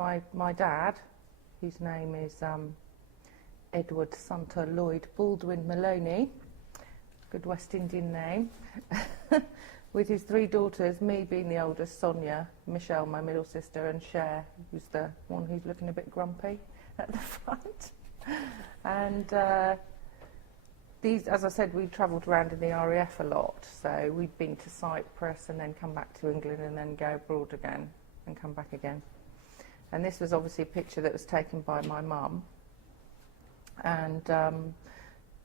My dad, whose name is Edward Santa Lloyd Baldwin Maloney, good West Indian name, with his 3 daughters, me being the oldest, Sonia, Michelle, my middle sister, and Cher, who's the one who's looking a bit grumpy at the front. And these, as I said, we travelled around in the RAF a lot, so we'd been to Cyprus and then come back to England and then go abroad again and come back again. And this was obviously a picture that was taken by my mum, and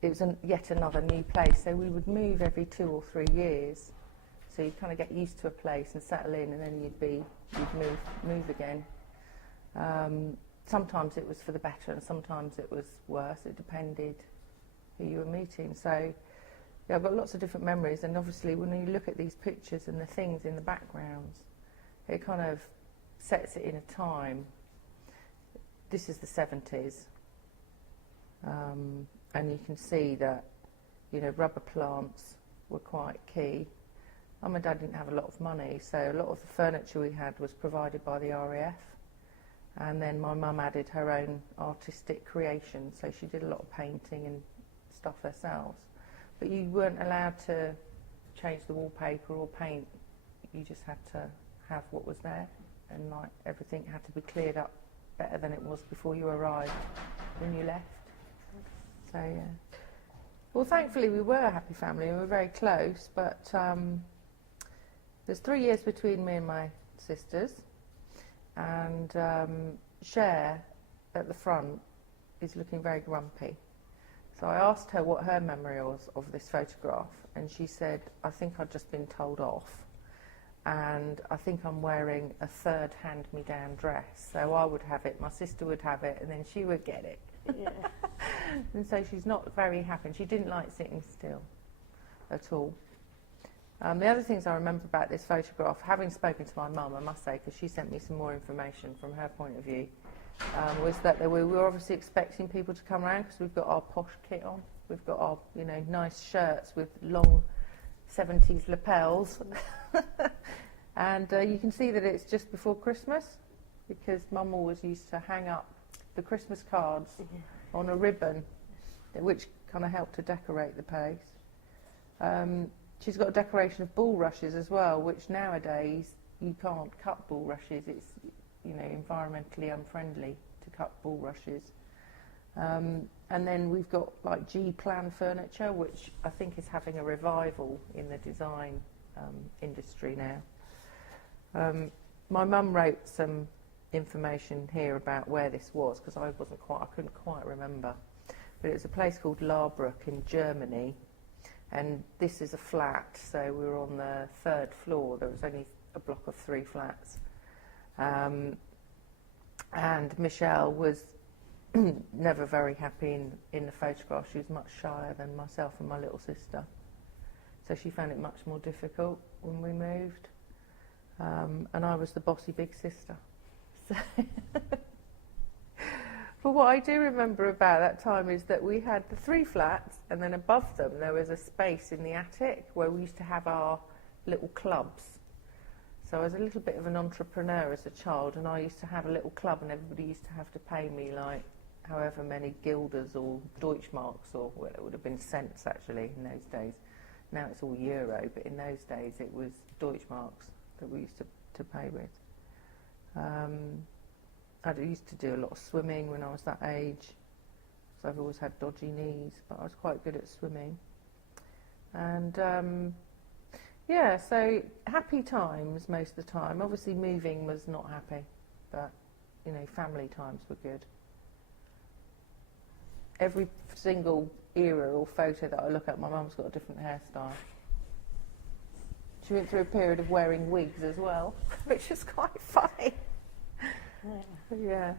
it was yet another new place. So we would move every 2 or 3 years. So you'd kind of get used to a place and settle in, and then you'd move again. Sometimes it was for the better, and sometimes it was worse. It depended who you were meeting. So yeah, I've got lots of different memories, and obviously when you look at these pictures and the things in the backgrounds, it kind of sets it in a time. This is the 70s, and you can see that, you know, rubber plants were quite key. Mum and Dad didn't have a lot of money, so a lot of the furniture we had was provided by the RAF, and then my mum added her own artistic creation, so she did a lot of painting and stuff herself. But you weren't allowed to change the wallpaper or paint. You just had to have what was there, and like everything had to be cleared up better than it was before you arrived when you left. So yeah. Well, thankfully we were a happy family and we were very close, but there's 3 years between me and my sisters, and Cher at the front is looking very grumpy. So I asked her what her memory was of this photograph, and she said, I think I'd just been told off, and I think I'm wearing a 3rd hand-me-down dress. So I would have it, my sister would have it, and then she would get it. Yeah. And so she's not very happy, and she didn't like sitting still at all. The other things I remember about this photograph, having spoken to my mum, I must say, because she sent me some more information from her point of view, was that we were obviously expecting people to come around because we've got our posh kit on. We've got our, you know, nice shirts with long 70s lapels. And you can see that it's just before Christmas, because Mum always used to hang up the Christmas cards on a ribbon, which kind of helped to decorate the place. She's got a decoration of bulrushes as well, which nowadays you can't cut bulrushes. It's, you know, environmentally unfriendly to cut bulrushes. And then we've got like G-plan furniture, which I think is having a revival in the design industry now. My mum wrote some information here about where this was, because I couldn't quite remember. But it was a place called Laarbruck in Germany, and this is a flat, so we were on the 3rd floor. There was only a block of 3 flats. And Michelle was never very happy in the photograph. She was much shyer than myself and my little sister. So she found it much more difficult when we moved. And I was the bossy big sister. So but what I do remember about that time is that we had the 3 flats, and then above them there was a space in the attic where we used to have our little clubs. So I was a little bit of an entrepreneur as a child, and I used to have a little club, and everybody used to have to pay me like however many guilders or Deutschmarks, or well, it would have been cents actually in those days. Now it's all euro, but in those days it was Deutschmarks that we used to pay with. I used to do a lot of swimming when I was that age, so I've always had dodgy knees, but I was quite good at swimming. And yeah, so happy times most of the time. Obviously moving was not happy, but you know, family times were good. Every single era or photo that I look at, my mum's got a different hairstyle. She went through a period of wearing wigs as well, which is quite funny. Yeah.